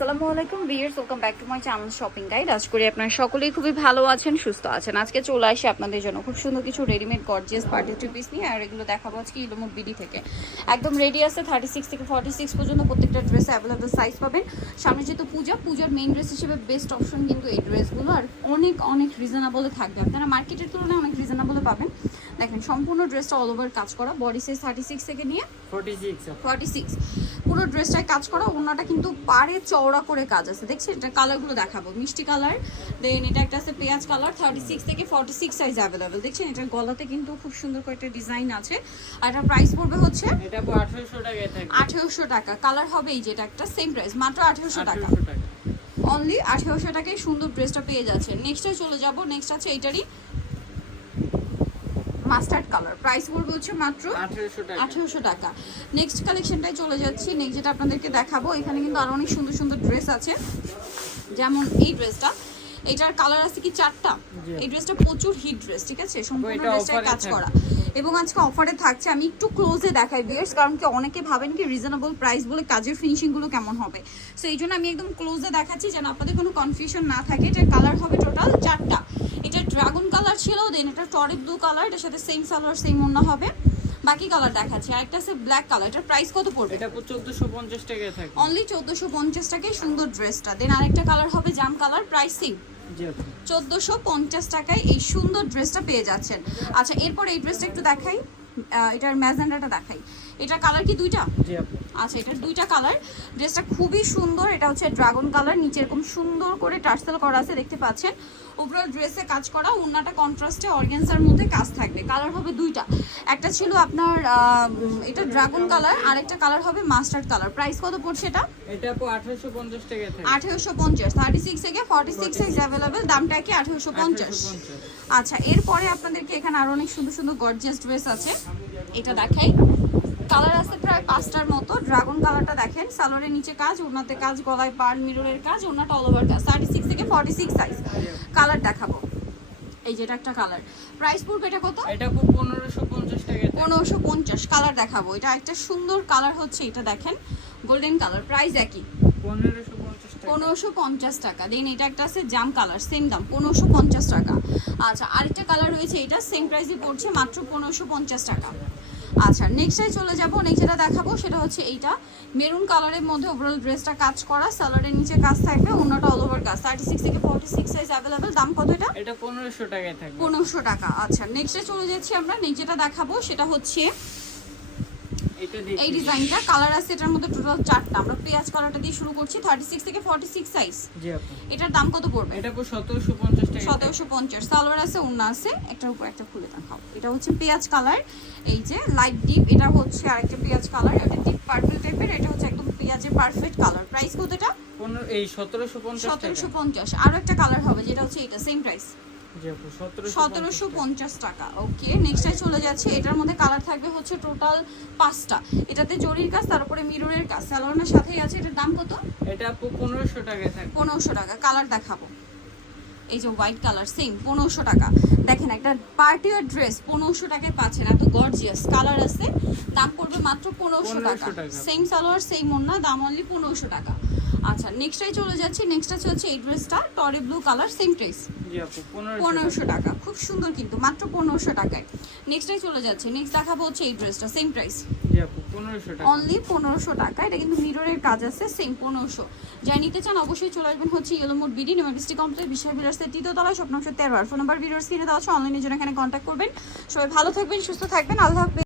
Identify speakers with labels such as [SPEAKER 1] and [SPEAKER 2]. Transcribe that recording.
[SPEAKER 1] আসসালামু আলাইকুম viewers welcome back to my channel shopping guide. আজ করি আপনারা সকলেই খুবই ভালো আছেন সুস্থ আছেন। আজকে চলে আসি আপনাদের জন্য খুব সুন্দর কিছু readymade gorgeous party two piece নিয়ে আর এগুলো দেখাবো আজকে ইলোমুট বিডি থেকে। একদম রেডি আছে থার্টি সিক্স থেকে ফর্টি সিক্স পর্যন্ত প্রত্যেকটা ড্রেস অ্যাভেলেবল সাইজ পাবেন। সামনে যেহেতু পূজা পূজার মেইন ড্রেস হিসেবে বেস্ট অপশন কিন্তু এই ড্রেসগুলো আর অনেক অনেক রিজনেবলে থাকবে। আপনারা মার্কেটের তুলনায় অনেক রিজনেবলে পাবেন। দেখেন সম্পূর্ণ ড্রেসটা অল ওভার কাজ করা। বডি সাইজ থার্টি সিক্স থেকে নিয়ে
[SPEAKER 2] ফোর্টি সিক্স
[SPEAKER 1] ফর্টি সিক্স পুরো ড্রেসটায় কাজ করা ওনাটা কিন্তু পারে চওড়া করে কাজ আছে। দেখছেন? এটা কালারগুলো দেখাবো। মিষ্টি কালার দেন এটা একটা আছে পেঁয়াজ কালার থার্টি সিক্স থেকে ফর্টি সিক্স সাইজ অ্যাভেলেবেল দেখছেন? এটার গলাতে কিন্তু খুব সুন্দর করে একটা ডিজাইন আছে। আর এটা প্রাইস পড়বে হচ্ছে
[SPEAKER 2] আঠেরোশো
[SPEAKER 1] টাকা। কালার হবে এই যেটা একটা সেম প্রাইস মাত্র আঠেরোশো টাকা। অনলি আঠেরোশো টাকায় সুন্দর ড্রেসটা পেয়ে যাচ্ছে নেক্সটে চলে যাব। নেক্সট আছে এইটারই মাস্টার্ড কালার। প্রাইস পড়বে হচ্ছে মাত্র
[SPEAKER 2] আঠারোশো টাকা।
[SPEAKER 1] নেক্সট কালেকশনটাই চলে যাচ্ছি। নেক্সট যেটা আপনাদেরকে দেখাবো এখানে কিন্তু আরও অনেক সুন্দর সুন্দর ড্রেস আছে। যেমন এই ড্রেসটা এটার কালার আছে কি চারটা? এই ড্রেসটা প্রচুর হিট ড্রেস ঠিক আছে? সম্পূর্ণ
[SPEAKER 2] এটা
[SPEAKER 1] ড্রেসটায় কাজ করা। এবং আজকে অফারে থাকছে। আমি একটু ক্লোজে দেখাই বিয়ার্স কারণ কি অনেকে ভাবেন কি রিজনেবল প্রাইস বলে কাজের ফিনিশিংগুলো কেমন হবে। সো এই জন্য আমি একদম ক্লোজে দেখাচ্ছি যেন আপনাদের কোনো কনফিউশন না থাকে। এটার কালার হবে টোটাল চারটা। ছিল দেন এটা টরে ব্লু কালার এটার সাথে সেম সালোয়ার সেম অন্য হবে। বাকি কালার দেখাচ্ছি। আরেকটা আছে ব্ল্যাক কালার এটার প্রাইস কত পড়বে?
[SPEAKER 2] এটা চোদ্দশো পঞ্চাশ টাকায় থাকবে
[SPEAKER 1] অনলি চোদ্দোশো পঞ্চাশ টাকায় সুন্দর ড্রেসটা দেন আরেকটা কালার হবে জাম কালার প্রাইসিং চোদ্দোশো পঞ্চাশ টাকায় এই সুন্দর ড্রেসটা পেয়ে যাচ্ছেন। আচ্ছা এরপর এই ড্রেসটা একটু দেখাই। এটার ম্যাজেন্ডাটা দেখাই। এটার কালার কি দুইটা? আচ্ছা এটার দুইটা কালার ড্রেসটা খুবই সুন্দর। এটা হচ্ছে ড্রাগন কালার নিচে এরকম সুন্দর করে টার্সেল করা আছে দেখতে পাচ্ছেন। ওভারঅল ড্রেসে কাজ করা অন্যটা কন্ট্রাস্টে অর্গেন্সার মধ্যে কাজ থাকবে। কালার হবে দুইটা। একটা ছিল আপনার এটা ড্রাগন কালার আরেকটা কালার হবে মাস্টার্ড কালার প্রাইস কত পড়ছে এটা?
[SPEAKER 2] এটা আপু আঠারোশো পঞ্চাশ টাকায় থাকবে।
[SPEAKER 1] আঠেরোশো পঞ্চাশ। থার্টি সিক্স থেকে ফর্টি সিক্স সাইজ অ্যাভেলেবেল দামটা কি আঠেরোশো পঞ্চাশ?
[SPEAKER 2] 1850
[SPEAKER 1] আচ্ছা এরপরে আপনাদেরকে এখানে আরও অনেক সুন্দর সুন্দর গর্জিয়াস ড্রেস আছে। এটা দেখাই। কালার আছে প্রায় পাঁচটার মতো। ড্রাগন কালারটা দেখেন সালোয়ারের নিচে কাজ ওনাতে কাজ গলায় পার মিররের কাজ ওনাটা অল ওভার কাজ থার্টি সিক্স থেকে ফর্টি সিক্স সাইজ কালার দেখাবো। এই যেটা একটা কালার। প্রাইস পড়বে এটা কত?
[SPEAKER 2] এটা আপু পনেরোশো পঞ্চাশ টাকা।
[SPEAKER 1] পনেরোশো পঞ্চাশ কালার দেখাবো। এটা একটা সুন্দর কালার হচ্ছে এটা দেখেন গোল্ডেন কালার। প্রাইস একই।
[SPEAKER 2] পনেরোশো
[SPEAKER 1] পনেরোশো পঞ্চাশ টাকা। দেন এটা একটা আছে জাম কালার সেম দাম পনেরোশো পঞ্চাশ টাকা। আচ্ছা আরেকটা কালার রয়েছে এটা সেম প্রাইসে পড়ছে মাত্র পনেরোশো পঞ্চাশ টাকা। আচ্ছা নেক্সটাই চলে যাব নেক্সট যেটা দেখাবো সেটা হচ্ছে এইটা। মেরুন কালারের মধ্যে ওভারঅল ড্রেসটা কাজ করা সালোয়ারের নিচে কাজ থাকবে অন্যটা অল ওভার কাজ। থার্টি সিক্স থেকে ফর্টি সিক্স সাইজ অ্যাভেলেবেল দাম কত এটা?
[SPEAKER 2] এটা পনেরোশো টাকায় থাকবে।
[SPEAKER 1] পনেরোশো টাকা আচ্ছা নেক্সটে চলে যাচ্ছি আমরা নেক্সট যেটা দেখাবো সেটা হচ্ছে এই ডিজাইনটা কালার আছে এটার মধ্যে টোটাল চারটা। আমরা পেঁয়াজ কালারটা দিয়ে শুরু করছি থার্টি সিক্স থেকে ফর্টি সিক্স সাইজ
[SPEAKER 2] জি আপু।
[SPEAKER 1] এটার দাম কত পড়বে?
[SPEAKER 2] এটা সতেরোশো পঞ্চাশ টাকা।
[SPEAKER 1] সতেরোশো পঞ্চাশ। সালোয়ার আছে ওড়না আছে একটার উপর একটা খুলে দেখাও এটা হচ্ছে পেঁয়াজ কালার। এই যে লাইট ডিপ এটা হচ্ছে আরেকটা পেঁয়াজ কালার। এটা ডিপ পার্পল টাইপের এটা হচ্ছে একদম পেঁয়াজের পারফেক্ট কালার প্রাইস কত এটা?
[SPEAKER 2] এই সতেরোশো পঞ্চাশ টাকা।
[SPEAKER 1] সতেরোশো পঞ্চাশ। আরও একটা কালার হবে যেটা হচ্ছে এটা সেম প্রাইস
[SPEAKER 2] সতেরোশো
[SPEAKER 1] পঞ্চাশ টাকা। ওকে নেক্সটে চলে যাচ্ছে এটার মধ্যে কালার থাকবে হচ্ছে টোটাল পাঁচটা। এটাতে জরির কাজ তার উপরে মিররের কাজ স্যালোনের সাথেই আছে এটার দাম কত?
[SPEAKER 2] এটা পনেরোশো থাকবে।
[SPEAKER 1] পনেরোশো টাকা কালার দেখাবো। এই যে হোয়াইট কালার সেম পনেরোশো টাকা। দেখেন একটা পার্টি ড্রেস পনেরোশো টাকায় পাচ্ছেন এত গর্জিয়াস কালার আছে। দাম পড়বে মাত্র পনেরোশো টাকা।
[SPEAKER 2] 1500 টাকা।
[SPEAKER 1] সেম সালোয়ার সেম ওন্না দাম অনলি পনেরোশো টাকা। আচ্ছা নেক্সটাই চলে যাচ্ছি নেক্সট আছে হচ্ছে এই ড্রেসটা টরি ব্লু কালার সেম ড্রেস
[SPEAKER 2] জি আপু পনেরোশো
[SPEAKER 1] টাকা। খুব সুন্দর কিন্তু মাত্র পনেরোশো টাকায়। নেক্সটাই চলে যাচ্ছে নেক্সট দেখাবো হচ্ছে এই ড্রেসটা সেম প্রাইস
[SPEAKER 2] জি আপু পনেরোশো টাকা।
[SPEAKER 1] অনলি পনেরোশো টাকা এটা কিন্তু মিররের কাজ আছে সেম পনেরোশো। যা নিতে চান অবশ্যই চলে আসবেন হচ্ছে ইয়েলোমোড বিডি নিউমার্সিটি কমপ্লেক্স বিশাল তৃতীয় তলায় স্বপ্ন তেরো আর ফোন নাম্বার ভিডিওর স্ক্রিনে দেওয়া আছে অনলাইনের জন্য এখানে কন্ট্যাক্ট করবেন। সবাই ভালো থাকবেন সুস্থ থাকবেন আল্লাহ হাফেজ।